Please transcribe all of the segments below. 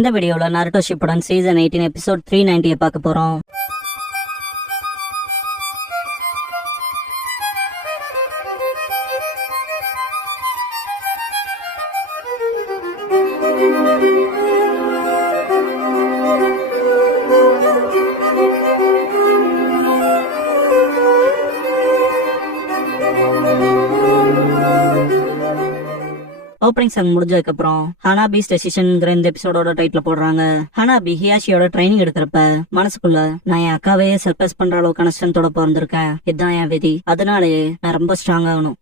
இந்த வீடியோல Naruto Shippuden season 18 episode 390 பார்க்க போறோம். ஓப்பனிங் சாங் முடிஞ்சதுக்கு அப்புறம் ஹனாபிஸ் டெசிஷன்ங்கிற இந்த எபிசோடோட டைட்டில் போடுறாங்க. ஹனாபி ஹியாஷியோட ட்ரைனிங் எடுக்கிறப்ப மனசுக்குள்ள நான் என் அக்காவையே சர்ப்ரைஸ் பண்ற அளவுக்கான ஸ்ட்ரென்த்தோட பிறந்திருக்கேன், இதுதான் என் விதி, அதனாலேயே நான் ரொம்ப ஸ்ட்ராங் ஆகணும்,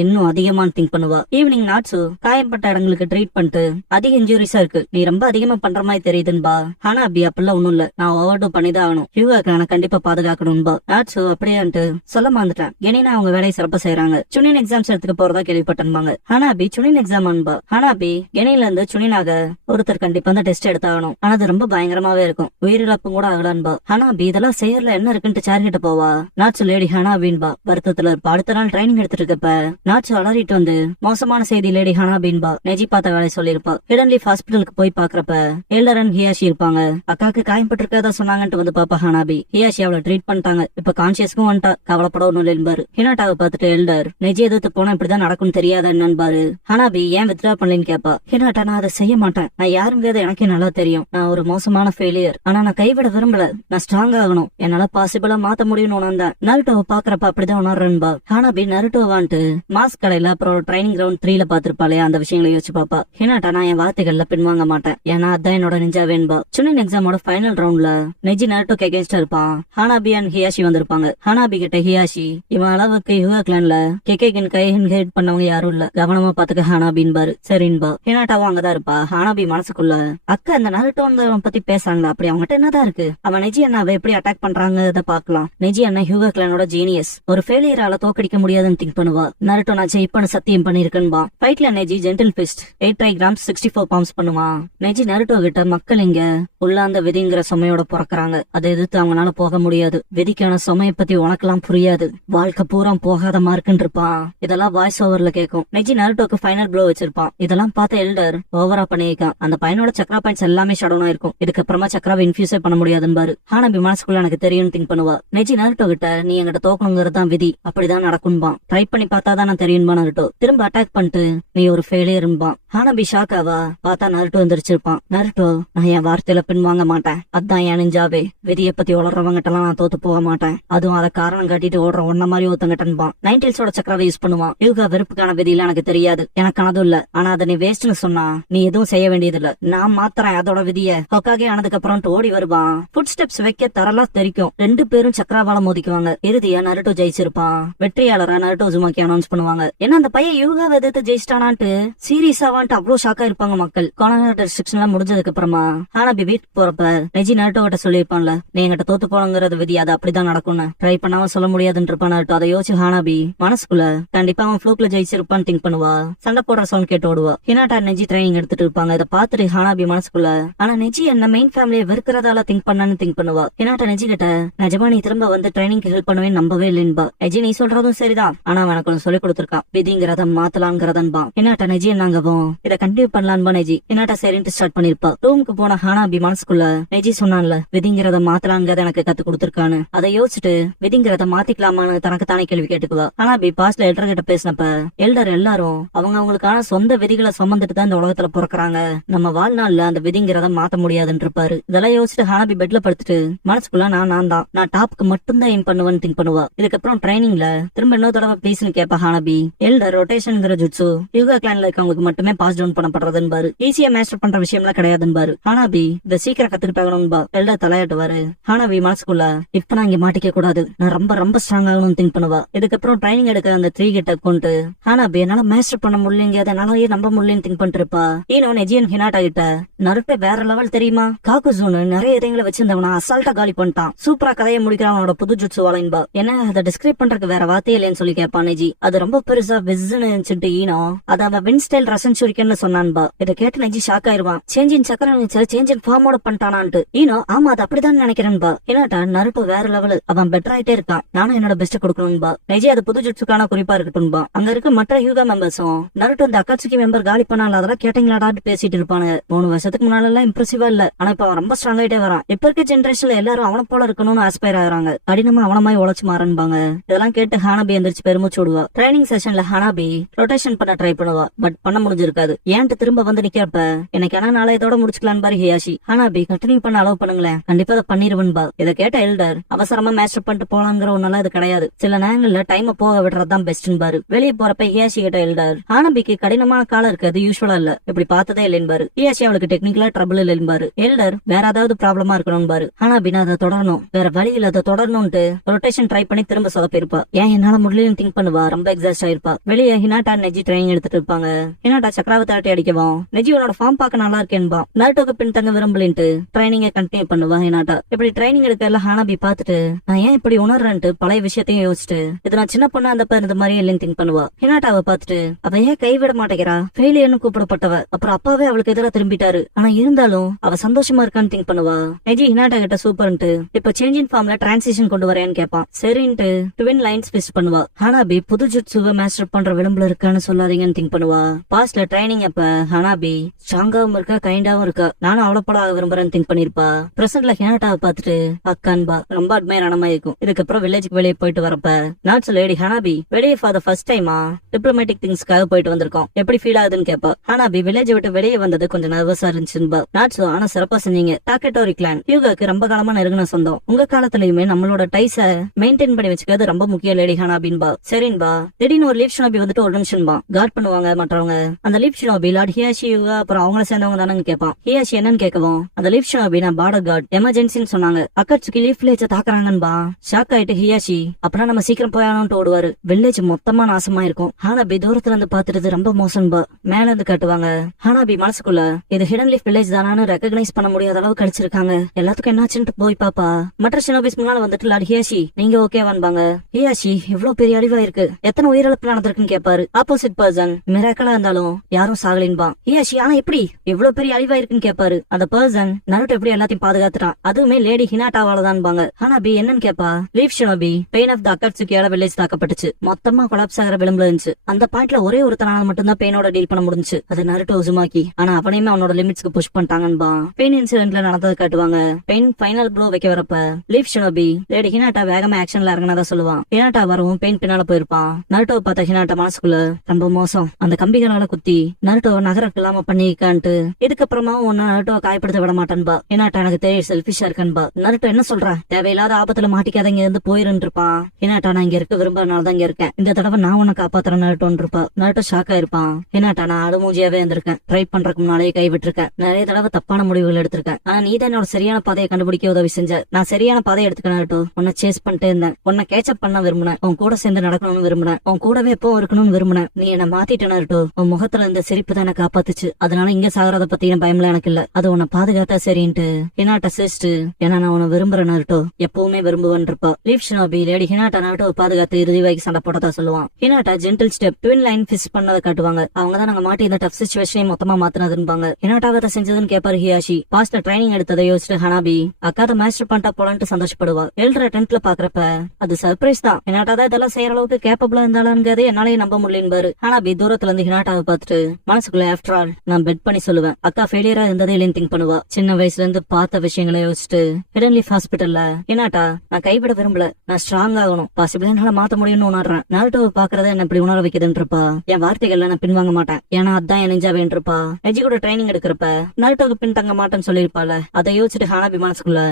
இன்னும் அதிகமா திங்க் பண்ணுவா. ஈவினிங் நாட்ஸு காயப்பட்ட இடங்களுக்கு ட்ரீட் பண்ணிட்டு அதிக இன்ஜுரிஸா இருக்கு, நீ ரொம்ப அதிகமா பண்ற மாதிரி தெரியுதுன்பா. ஹனாபி அப்படிலாம் ஒண்ணும் இல்ல, நான் ஓவர் டூ பண்ணிதான் ஆகணும், ஹியூகாக்கு நான் கண்டிப்பா பாதுகாக்கணும்பா. நாட்ஸு அப்படியான்ட்டு சொல்ல மாந்துட்டேன். கெனினா அவங்க வேலையை சிறப்பா செய்யறாங்க, சுனின் எக்ஸாம்ஸ் எடுத்துக்க போறதா கேள்விப்பட்டேன்பாங்க. ஹனாபி சுனின் எக்ஸாம் ஹனாபி கெனில இருந்து சுனினாக ஒருத்தர் கண்டிப்பா அந்த டெஸ்ட் எடுத்தாகணும், ஆனா அது ரொம்ப பயங்கரமாவே இருக்கும், உயிரிழப்பும் கூட ஆகலான்பா. ஹனாபி இதெல்லாம் செய்யறல என்ன இருக்குன்னு சேர் கிட்ட போவா. நாட்சு லேடி ஹனாபின்பா வருத்தத்துல இருப்பா. அடுத்த நாள் ட்ரைனிங் எடுத்துட்டு இருக்கப்ப நாட்சு அலறிட்டு வந்து மோசமான செய்தி லேடி ஹனாபின்பா நெஜி பார்த்த வேலை சொல்லிருப்பா. ஹிடன்லீஃப் ஹாஸ்பிட்டலுக்கு போய் பாக்குறப்ப எல்டர் அண்ட் ஹியாஷி இருப்பாங்க. அக்காக்கு காயப்பட்டு இருக்கதா சொன்னாங்கன்ட்டு வந்து பாப்பா ஹனாபி. ஹியாஷி அவளை ட்ரீட் பண்ணிட்டாங்க, இப்ப கான்சியஸ்க்கும் வந்துட்டா, கவலைப்பட ஒண்ணும் இல்லைன்பாரு. ஹினாட்டாவை பார்த்துட்டு எல்டர் நெஜி எதிர்த்து போனா இப்படிதான் நடக்கும் தெரியாத என்னன்பாரு. ஹனாபி ஏன் வித்ரா பண்ணலன்னு கேப்பா. ஹினாட்டா நான் அதை செய்ய மாட்டேன், நான் யாருங்கிறது எனக்கே நல்லா தெரியும், நான் ஒரு மோசமான ஃபெயிலியர், ஆனா நான் கைவிட விரும்பல, நான் ஸ்ட்ராங் ஆகணும், என்னால பாசிபிளா மாத்த முடியும்னு உணர்ந்தேன். நருட்டோவை பாக்குறப்ப அப்படிதான் உணர்றேன்பா. ஹனாபி நருட்டோவான்ட்டு மாஸ்க் கடையில அப்புறம் ட்ரைனிங் கிரவுண்ட் 3ல பாத்திருப்பாளே அந்த விஷயங்களை யோசிச்சு பாப்பா. ஹினாட்டா நான் என் வார்த்தைகள்ல பின்வாங்க மாட்டேன், ஏன்னா அதான் என்னோட நெஞ்சாவேன்பா. சுனின் எக்ஸாமோட ஃபைனல் ரவுண்ட்ல நெஜி நருட்டோக்கு அகேன்ஸ்டா இருப்பான். ஹனாபி அண்ட் ஹியாஷி வந்திருப்பாங்க. ஹனாபி கிட்ட ஹியாஷி இவன் அளவுக்கு யுகா கிளான்ல கெகேகின் கை ஹெட் பண்ணவங்க யாரும் இல்ல, கவனமா பாத்துக்க ஹனாபின்பாரு. சரின்பா. ஹினாட்டாவும் அங்கதான் இருப்பா. ஹனாபி மனசுக்குள்ள அக்கா இந்த நருட்டோ பத்தி பேசுறாங்களா, அப்படி அவங்ககிட்ட என்னதான் இருக்கு, அவன் நெஜி அண்ணாவை எப்படி அட்டாக் பண்றாங்க பாக்கலாம். நெஜி அண்ணா ஹியூகா கிளானோட ஜீனியஸ், ஒரு ஃபெயிலியரால தோக்கடிக்க முடியாதுன்னு திங்க் பண்ணுவா. நருட்டோ நான் ஜெயிப்பன்னு சத்தியம் பண்ணிருக்கேன்பா. ஃபைட்ல Neji gentle fist 8 grams 64 pounds பண்ணுவான். நெஜி நருட்டோ கிட்ட மக்கள் இங்க உள்ளாந்த விதிங்கிற சுமையோட பிறக்கிறாங்க, அதை எதிர்த்து அவங்களால போக முடியாது, விதிக்கான சுமைய பத்தி உனக்கெல்லாம் புரியாது, வாழ்க்கை பூரா போகாத மார்க்குன்னு இருப்பான். இதெல்லாம் வாய்ஸ் ஓவர்ல கேட்கும். நெஜி நருட்டோக்கு ஃபைனல் ப்ளோ வச்சிருப்பான். இதெல்லாம் பார்த்த எல்டர் ஓவரா பண்ணிருக்கான், அந்த பையனோட சக்ரா பாயிண்ட்ஸ் எல்லாமே ஷடவுனா இருக்கும், இதுக்கப்புறமா சக்ராவை இன்ஃபியூஸே பண்ண முடியாதுன்னு. ஹனாபி மனசுக்குள்ள எனக்கு தெரியும் திங்க் பண்ணுவா. நெஜி நருட்டோ கிட்ட நீ என்கிட்ட தோக்கணுங்கிறதான் விதி, அப்படிதான் நடக்கும்பா, ட்ரை பண்ணி பார்த்தாதான் நான் தெரியும்பா. நருட்டோ திரும்ப அட்டாக் பண்ணிட்டு நீ ஒரு ஃபெயிலியர்பா. ஹனாபி ஷாக்காவா பார்த்தா நருட்டோ எந்திரிச்சிருப்பான். நருட்டோ நான் என் வார்த்தையில பின்வாங்க மாட்டேன், அதான் என் நெஞ்சாவே, விதியை பத்தி உளறவங்கிட்டலாம் நான் தோத்து போக மாட்டேன், அதுவும் அதை காரணம் காட்டிட்டு ஓடுற ஒன்ன மாதிரி ஒருத்தங்கிட்டன்பான். 90s சக்கராவை யூஸ் பண்ணுவான். யூகா வெறுப்புக்கான விதியில எனக்கு தெரியாது, எனக்கு அதுவும் இல்ல, ஆனா அதை நீ வேஸ்ட்னு சொன்னா நீ எதுவும் செய்ய வேண்டியது இல்ல, நான் மாத்திரேன் அதோட விதிய. ஹொக்காகே ஆனதுக்கு அப்புறம் ஓடி வருவான். ஃபுட் ஸ்டெப்ஸ் வைக்க தரலா தெரிக்கும். 2 பேரும் சக்கராவால மோதிக்குவாங்க. இறுதியா நருட்டோ ஜெயிச்சிருப்பான். வெற்றியாளரா நருட்டோ ஜுமாக்கி அனௌன்ஸ் பண்ணுவாங்க. ஏன்னா அந்த பையன் யூகாவை எதிர்த்து ஜெயிச்சிட்டானான்ட்டு சீரியஸாவான்ட்டு அவ்வளவு ஷாக்கா இருப்பாங்க மக்கள். கொரோனா ரெஸ்ட்ரிக்ஷன் எல்லாம் முடிஞ்சதுக்கு அப்புறமா ஹனாபி வீட்டுக்கு போறப்ப நெஜி நருட்டோ கிட்ட சொல்லிருப்பான்ல, நீ என்கிட்ட தோத்து போனங்கிறது விதி, அது அப்படிதான் நடக்கும்னு, ட்ரை பண்ணாம சொல்ல முடியாதுன்னு இருப்பான் நருட்டோ. அதை யோசிச்சு ஹனாபி மனசுக்குள்ள கண்டிப்பா அவன் ஃப்ளூக்ல ஜெயிச்சிருப்பான்னு திங்க் பண்ணுவா. சண்டை போடுற சவுண்ட் கேட்டு ஓடுவா. ஹினாட்டா நெஜி ட்ரைனிங் எடுத்துட்டு இருப்பாங்க. இதை பார்த்துட்டு ஹனாபி மனசுக்குள்ள ஆனா நெஜி என்ன மெயின் ஃபேமிலியை வெறுக்கிறதால திங்க் பண்ணான்னு திங்க் பண்ணுவா. ஹினாட்டா நெஜி கிட்ட நிஜமா நீ திரும்ப வந்து ட்ரைனிங்க்கு ஹெல்ப் பண்ணவே நம்பவே இல்லைன்பா. நெஜி நீ சொல்றதும் சரிதான், ஆனா அவனுக்கு கொஞ்சம் சொல்லி கொடுத்துருக்கான், விதிங்கிறத மாத்தலாங்கிறதன்பா. ஹினாட்டா நெஜி என்னங்கவும் இதை கண்டினியூ பண்ணலான்பா. நெஜி ஹினாட்டா சரின்ட்டு ஸ்டார்ட் பண்ணிருப்பா. ரூமுக்கு போன ஹனாபி மனசுக்குள்ள நெஜி சொன்னான்ல விதிங்கிறத மாத்தலாங்கிறத எனக்கு கத்து கொடுத்துருக்கான்னு, அதை யோசிச்சுட்டு விதிங்கிறத மாத்திக்கலாமான்னு தனக்கு தானே கேள்வி கேட்டுக்குவா. ஹனாபி பாஸ்ட்ல எல்டர் கிட்ட பேசினப்ப எல்டர் எல்லாரும் அவங்களுக்கான சொந்த விதிகளை சுமந்துட்டு தான் இந்த உலகத்துல பிறக்கிறாங்க, நம்ம வாழ்நாள்ல அந்த விதிங்கிறத மாத்த முடியாதுன்னு இருப்பாரு. இதெல்லாம் யோசிச்சுட்டு ஹனாபி பெட்ல படுத்துட்டு மனசுக்குள்ள நான் தான் நான் டாப்புக்கு மட்டும்தான் எய்ம் பண்ணுவேன்னு திங்க் பண்ணுவா. இதுக்கப்புறம் ட்ரைனிங்ல திரும்ப இன்னொரு தடவை ப்ளீஸ்னு கேப்பா ஹனாபி. எல்டர் ரொட்டேஷன்ங்கிற ஜுட்சு யூகா கிளான்ல இருக்கவங்களுக்கு மட்டுமே பாஸ் டவுன் பண்ணப்படுறதுன்னு, ஈஸியா மாஸ்டர் பண்ற விஷயம்லாம் கிடையாதுன்னு. ஹனாபி இத சீக்கிரம் கத்துக்கிட்டாகணும்பா. எல்டர் தலையாட்டுவாரு. ஹனாபி மனசுக்குள்ள இப்ப நான் இங்க மாட்டிக்க கூடாது, நான் ரொம்ப ரொம்ப ஸ்ட்ராங் ஆகணும்னு திங்க் பண்ணுவா. இதுக்கப்புறம் ட்ரைனிங் எடுக்க அந்த 3 கிட்ட கொண்டு ஹனாபி என்னால மாஸ்டர் பண்ண முடியலங்க, அதனாலயே நம்ப முடியலன்னு திங்க் பண்ணிட்டு இருப்பா. இன்னும் நெஜி அண்ட் ஹினாட்டா கிட்ட நருட்டோ வேற லெவல் தெரியுமா, காக்குசூனு நிறைய இதங்களை வச்சிருந்தவனா அசால்ட்டா காலி பண்ணிட்டான், சூப்பரா கதையை முடிக்கிறான் அவனோட புது ஜுட்சு வாழைன்பா. என்ன அதை டிஸ்கிரைப் பண்றதுக்கு வேற வார்த்தையே இல்லைன்னு சொல்லி கேட்பான் நெஜி. அது ரொம்ப பெருசா வெஸ்ன்னு இருந்துச்சுட்டு ஈனோ அதை அவன் வின் ஸ்டைல் ரசன்ஸ் ஷூரிக்கன்னு சொன்னான்பா. இதை கேட்டு நெஜி ஷாக் ஆயிருவான். சேஞ்சின் சக்கர சேஞ்சின் ஃபார்மோட பண்ணிட்டானான்ட்டு. ஈனோ ஆமா அது அப்படிதான் நினைக்கிறேன்பா. ஏன்னாட்டா நருட்டோ வேற லெவலு, அவன் பெட்டர் ஆயிட்டே இருக்கான், நானும் என்னோட பெஸ்ட் கொடுக்கணும்பா. நெஜி அது புது ஜுட்சுக்கான குறிப்பா இருக்கட்டும்பா. அங்க இருக்க மற்ற யூகா மெம்பர்ஸும் நருட்டோ இந்த அக்காட்சுக்கி மெம்பர் காலி பண்ணால அதெல்லாம் கேட்டீங்களாடான்னு பேசிட்டு இருப்பானுங்க. 3 வருஷத்துக்கு முன்னால எல்லாம் இம்ப்ரெசிவா இல்ல, ஆனா இப்ப அவன் ரொம்ப ஸ்ட்ராங் ஆயிட்டே வரான். இப்ப இருக்க ஜெனரேஷன்ல எல்லாரும் அவனை போல இருக்கணும்னு ஆஸ்பயர் ஆகுறாங்க. கடினமா அவனமாய் உழைச்சு மாறன்பாங்க. இதெல்லாம் கேட்டு ஹானாபி எந்திரிச்சு பெருமூச்சு விடுவா. ட்ரைனிங் செஷன்ல ஹானாபி ரொட்டேஷன் பண்ண ட்ரை பண்ணுவா, பட் பண்ண முடிஞ்சிருக்காது. ஏன்ட்டு திரும்ப வந்து நிக்கிறப்ப எனக்கு ஆனா நாளை இதோட முடிச்சுக்கலாம் பாரு ஹியாஷி. ஹானாபி கண்டினியூ பண்ண அலோவ் பண்ணுங்களேன், கண்டிப்பா அதை பண்ணிருவன்பா. இதை கேட்ட எல்டர் அவசரமா மேஸ்டர் பண்ணிட்டு போலாங்கிற ஒன்னால இது கிடையாது, சில நேரங்கள்ல டைம் போக விடுறதுதான் பெஸ்ட்னு பாரு. வெளியே போறப்ப ஹியாஷி கிட்ட எல்டர் ஹானாபிக்கு கடினமான காலம் இருக்கு, அது யூஸ்வலா இல்ல, இப்படி பார்த்ததே இல்லைன்னு பாரு. ஹியாஷி அவளுக்கு டெக்னிக்கலா ட்ரபிள் இல்லைன்னு பாரு. எல்டர் வேற ஏதாவது ப்ராப்ளமா இருக்கணும் பாரு. ஹானாபி நான் அதை தொடரணும், வேற வழியில் அதை தொடரணும்ட்டு ரொட்டேஷன் ட்ரை பண்ணி திரும்ப சொதப்பிருப்பா. ஏன் என்னால முடியலன்னு திங்க் பண்ணுவா, ரொம்ப எக்ஸாஸ்ட் ஆயிருப்பா. வெளியே ஹினாட்டா நெஜி ட்ரைனிங் எடுத்துட்டு இருப்பாங்க. ஹினாட்டா சக்கராவத்தாட்டி அடிக்கவும் நெஜி உன்னோட ஃபார்ம் பார்க்க நல்லா இருக்கேன்பா. நருட்டோக்கு பின் தங்க விரும்பலின்ட்டு ட்ரைனிங்க கண்டினியூ பண்ணுவா ஹினாட்டா. இப்படி ட்ரைனிங் எடுக்கல ஹானாபி பாத்துட்டு நான் ஏன் இப்படி உணர்றேன்ட்டு பழைய விஷயத்தையும் யோசிச்சுட்டு இது நான் சின்ன பொண்ணு அந்த இந்த மாதிரி இல்லைன்னு திங்க் பண்ணுவா. ஹினாட்டாவை பாத்துட்டு அவ ஏன் கைவிட மாட்டேங்கிறா, ஃபெயிலியர்னு கூப்பிடப்பட்டவ, அப்புறம் அப்பாவே அவளுக்கு எதிராக திரும்பிட்டாரு, ஆனா இருந்தாலும் அவ சந்தோஷமா இருக்கான்னு திங்க் பண்ணுவா. நெஜி ஹினாட்டா கிட்ட சூப்பர்ன்ட்டு இப்ப சேஞ்சிங் ஃபார்ம்ல டிரான்சிஷன் கொண்டு வரேன்னு கேட்பான். சரின்ட்டு ட்வின் லைன்ஸ் ஃபிஸ்ட் பண்ணுவா. ஹானாபி புது ஜுட்சுவை மாஸ்டர் பண்ற விளம்பரம் இருக்கான்னு சொல்லாதீங்கன்னு திங்க் பண்ணுவா. பாஸ்ட்ல ட்ரைனிங் அப்ப ஹானாபி ஸ்ட்ராங்காவும் இருக்கா, கைண்டாவும் இருக்கா, நானும் அவ்வளவு படம் ஆக விரும்புறேன்னு திங்க் பண்ணிருப்பா. பிரசன்ட்ல ஹினாட்டாவை பாத்துட்டு அக்கான்பா ரொம்ப அட்மையர் ஆன மாதிரி இருக்கும். இதுக்கப்புறம் வில்லேஜுக்கு வெளியே போயிட்டு வரப்ப நாட்ஸ் லேடி ஹானாபி வெளியே ஃபார் த ஃபர்ஸ்ட் டைமா டிப்ளமேட்டிக் திங்ஸ்க்காக போயிட்டு வந்திருக்கோம், எப்படி ஃபீல் ஆகுதுன்னு கேப்பா. ஹானாபி வில்லேஜ் விட்டு வெளியே வந்தது கொஞ்சம் நர்வஸா இருந்துச்சுன்பா. நாட்ஸோ ஆனா சிறப்பா செஞ்சீங்க, டாக்கெட்டோரி கிளான் யூகாக்கு ரொம்ப காலமா நெருங்கின சொந்தம், உங்க காலத்திலயுமே நம்மளோட டைஸ மெயின்டைன் பண்ணி வச்சுக்கிறது ரொம்ப முக்கியம் லேடி ஹானாபின்பா. சரின்பா. திடீர்னு ஒரு லீப் ஷினோபி வந்துட்டு ஒரு நிமிஷம்பா கார்ட் பண்ணுவாங்க மற்றவங்க. அந்த லீப் ஷினோபி லார்ட் ஹியாஷி யூகா அப்புறம் அவங்கள சேர்ந்தவங்க தானு கேட்பான். ஹியாஷி என்னன்னு கேட்கவும் அந்த லீப் ஷினோபி நான் பார்டர் கார்ட் எமர்ஜென்சின்னு சொன்னாங்க, அக்காட்சுக்கு லீப் வில்லேஜ தாக்குறாங்கன்பா. ஷாக் ஆயிட்டு ஹியாஷி அப்பனா நம்ம சீக்கிரம் போயானு ஓடுவாரு. வில்லேஜ் மொத்தமா நாசமா இருக்கும். ஹானாபி தூரத்துல இருந்து பாத்துட்டு ரொம்ப மோசம்பா. மேல இருந்து காட்டுவாங்க. ஹானாபி மனசுக்குள்ள இது ஹிடன் லீஃப் வில்லேஜ் தானான்னு ரெகக்னைஸ் பண்ண முடியாத அளவு கழிச்சிருக்காங்க, எல்லாத்துக்கும் என்னாச்சுன்னு போய் பாப்பா. மற்ற ஷினோபிஸ் முன்னால வந்துட்டு லார்ட் ஹியாஷி நீங்க ஓகேவான்பாங்க. ஹியாஷி இவ்வளவு பெரிய அழிவா இருக்கு, எத்தனை உயிரிழப்பு நடந்திருக்குன்னு கேட்பாரு. ஆப்போசிட் பர்சன் மிராக்கலா இருந்தாலும் யாரும் சாகலின்பா. ஹியாஷி ஆனா எப்படி இவ்வளவு பெரிய அழிவா இருக்குன்னு கேட்பாரு. அந்த பர்சன் நருட்டோ எப்படி எல்லாத்தையும் பாதுகாத்துறான், அதுவுமே லேடி ஹினாட்டாவாலதான்பாங்க. ஹானாபி என்னன்னு கேப்பா. Leaf shinobi Pain of the அக்காட்சுகியால வில்லேஜ் தாக்கப்பட்டுச்சு, மொத்தமா கொலாப்ஸ் ஆகிற விளிம்புல இருந்துச்சு. அந்த பாயிண்ட்ல ஒரே ஒருத்தனால மட்டும்தான் பெயினோட டீல் பண்ண முடிஞ்சுச்சு, அது நருட்டோ உசுமாக்கி. ஆனா அவனையுமே அவனோட லிமிட்ஸ்க்கு புஷ் பண்ணிட்டாங்கன்பா. பெயின் இன்சிடென்ட்ல நடந்ததை காட்டுவாங்க. பெயின் ஃபைனல் ப்ளோ வைக்க வரப்ப லீஃப் ஷினோபி லேடி ஹினாட்டா வேகமா ஆக்ஷன்ல இறங்கினதா சொல்லுவான். ஹினாட்டா வரவும் பெயின் பின்னால போயிருப்பான். நருட்டோ பார்த்த ஹினாட்டா மனசுக்குள்ள ரொம்ப மோசம், அந்த கம்பிகளால குத்தி நருட்டோ நகரக்கு இல்லாம பண்ணிக்கான்ட்டு இதுக்கப்புறமா ஒன்னு நருட்டோ காயப்படுத்த விட மாட்டேன்பா. ஹினாட்டா எனக்கு தெரியும் செல்ஃபிஷா இருக்கன்பா. நருட்டோ என்ன சொல்ற, தேவையில்லாத ஆபத்துல மாட்டிக்காத இங்க இருந்து போயிருன்னு இருப்பான். ஹினாட்டா நான் இங்க இருக்க விரும்புறதுனாலதான் இங்க இருக்கேன், இந்த தடவை நான் உன்னை காப்பாத்துறேன் நருட்டோன்னு இருப்பா. Naruto shock ஆயிருப்பான். ஹினாட்டா நான் அழுமூஞ்சியாவே இருந்திருக்கேன், ட்ரை பண்றதுக்கு முன்னாலே கைவிட்டிருக்கேன், நிறைய தடவை தப்பான முடிவுகள் எடுத்திருக்கேன், ஆனா நீ தான் என்னோட சரியான பாதையை கண்டுபிடிக்க உதவி செஞ்ச, நான் சரியான பாதையை எடுத்துக்க நருட்டோ. உன்னை சேஸ் பண்ணிட்டே இருந்தேன், உன்னை கேட்சப் பண்ண விரும்பினேன், உன் கூட சேர்ந்து நடக்கணும்னு விரும்பினேன், உன் கூடவே எப்போ இருக்கணும்னு விரும்பினேன், நீ என்ன மாத்திட்ட நருட்டோ. உன் முகத்துல இந்த சிரிப்பு தான் என்ன காப்பாத்துச்சு, அதனால இங்க சாகிறத பத்தின பயம்ல எனக்கு இல்ல, அது உன்னை பாதுகாத்தா சரின்ட்டு ஹினாட்டா சிஸ்ட். ஏன்னா நான் உன்னை விரும்புறேன் நருட்டோ, எப்பவுமே விரும்புவேன் இருப்பா. Leaf shinobi lady Hinata Naruto பாதுகாத்து இறுதி வரைக்கும் சண்டை போட்டதா சொல்லுவான். Hinata gentle step twin line fist பண்ணதை காட்டுவாங்க. அவங்க தான் நாங்க மாட்டி இந்த டஃப் சிச்சுவேஷனை மொத்தமா மாத்தினதுன்பாங்க. ஹினாட்டாவை அதை செஞ்சதுன்னு கேப்பாரு ஹியாஷி. பாஸ்ட்ல ட்ரைனிங் எடுத்ததை யோசிச்சுட்டு ஹனாபி அக்காத மாஸ்டர் பண்ணிட்டா போலான்ட்டு சந்தோஷப்படுவா. எல்ட்ர 10th பாக்குறப்ப அது சர்ப்ரைஸ் தான், ஹினாட்டா தான் இதெல்லாம் செய்யற அளவுக்கு கேப்பபிளா இருந்தாலுங்கிறதே என்னாலே நம்ப முடியலன்பாரு. ஹனாபி தூரத்துல இருந்து ஹினாட்டாவை பார்த்துட்டு மனசுக்குள்ள ஆஃப்டர் ஆல் நான் பெட் பண்ணி சொல்லுவேன், அக்கா ஃபெயிலியரா இருந்ததே இல்லைன்னு திங்க் பண்ணுவா. சின்ன வயசுல இருந்து பார்த்த விஷயங்களை யோசிச்சுட்டு ஹிடன் லீஃப் ஹாஸ்பிட்டல்ல ஹினாட்டா நான் கைவிட விரும்பல, நான் ஸ்ட்ராங் ஆகணும், பாசிபிளா என்னால மாத்த முடியும்னு உணர்றேன், நாருட்டோவை பாக்குறத என்ன இப்படி உணர வைக்குதுன்றப்பா. என் வார்த்தைகள்ல நான் பின்வாங்க மாட்டேன், ஏன்னா அதான் என் நெஞ்சாவேன்றப்பா. நெஜி கூட ட்ரைனிங் எடுக்கிறப்ப நாருட்டோக்கு பின் தங்க மாட்டேன்னு சொல்லிருப்பாள். அதை யோசிச்சுட்டு ஹானாபி மனசுக்குள்ள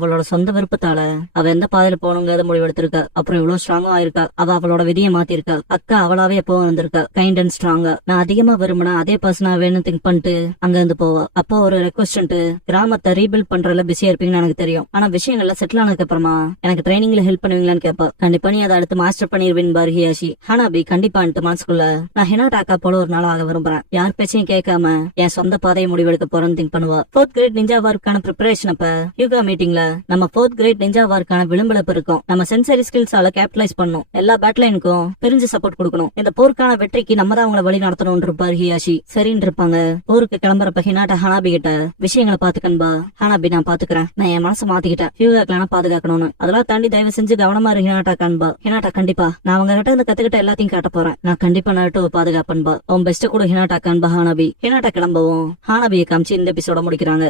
அவளோட சொந்த விருப்பத்தால அவ எந்த பாதையில போகணுங்கிறத முடிவெடுத்திருக்கா. அப்புறம் இவ்வளவு ஸ்ட்ராங்கா இருக்கா, அவளோட விதியை மாத்திருக்கா. அக்கா அவளாவே எப்போ வந்திருக்கா, கைண்ட் அண்ட் ஸ்ட்ராங்கா. நான் அதிகமா விரும்பினா அதே பர்சனா வேணும் திங்க் பண்ணிட்டு அங்க இருந்து போவா. அப்போ ஒரு ரெக்வஸ்ட் கிராமத்தை ரீபில்ட் பண்றதுல பிஸியா இருப்பீங்கன்னு எனக்கு தெரியும், ஆனா விஷயங்கள்ல செட்டில் ஆனதுக்கு அப்புறமா எனக்கு ட்ரைனிங்ல ஹெல்ப் பண்ணுவீங்களான்னு கேப்பா. கண்டிப்பா நீ அதை அடுத்து மாஸ்டர் பண்ணிருவேன் பாரு ஹியாஷி. ஹானாபி கண்டிப்பான்ட்டு மனசுக்குள்ள நான் ஹினாட்டாக்கா போல ஒரு நாள் ஆக விரும்புறேன், யார் பேச்சையும் கேட்காம என் சொந்த பாதையை முடிவெடுக்க போறேன்னு திங்க் பண்ணுவா. 4th கிரேட் நிஞ்சா வார்க்கான ப்ரிப்பரேஷன் அப்ப யூகா மீட்டிங்ல நம்ம 4th கிரேட் நிஞ்சா வார்க்கான விளிம்பலப்பு இருக்கும், நம்ம சென்சரி ஸ்கில்ஸால கேபிட்டலைஸ் பண்ணும், எல்லா பேட்லைனுக்கும் பிரிஞ்சு சப்போர்ட் கொடுக்கணும், இந்த போருக்கான வெற்றிக்கு நம்ம தான் அவங்களை வழி நடத்தணும். இருப்பாரு ஹியாஷி. சரின்னு இருப்பாங்க. ஊருக்கு கிளம்புறப்ப ஹினாட்டா ஹனாபி கிட்ட விஷயங்களை பாத்துக்கன்பா. ஹனாபி நான் பாத்துக்கிறேன், நான் என் மனசை மாத்திக்கிட்டேன், ஹியூகாக்லான பாதுகாக்கணும்னு. அதெல்லாம் தாண்டி தயவு செஞ்சு கவனமா இரு ஹினாட்டா கான்பா. ஹினாட்டா கண்டிப்பா நான் அவங்க கிட்ட இருந்து கத்துக்கிட்ட எல்லாத்தையும் காட்ட போறேன். நான் கண்டிப்பா நருட்டோவை பாதுகாப்பன்பா. அவன் பெஸ்ட் கூட ஹினாட்டா கான்பா. ஹானாபி ஹினாட்டா கிளம்பவும் ஹானாபியை காமிச்சு இந்த எபிசோட முடிக்கிறாங்க.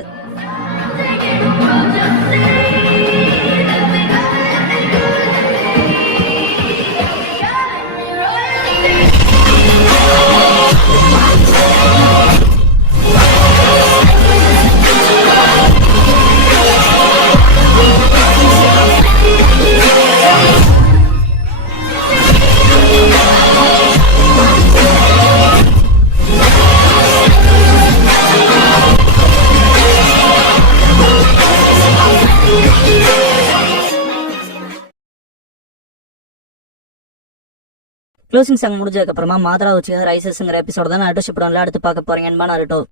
க்ளோசிங் சாங் முடிஞ்சதுக்கு அப்புறமா மாதரா வச்சு ரைசஸ்ங்கிற எபிசோட தான் அடுத்த ஷிப்டோன்ல அடுத்து பார்க்க போறீங்க. நருட்டோ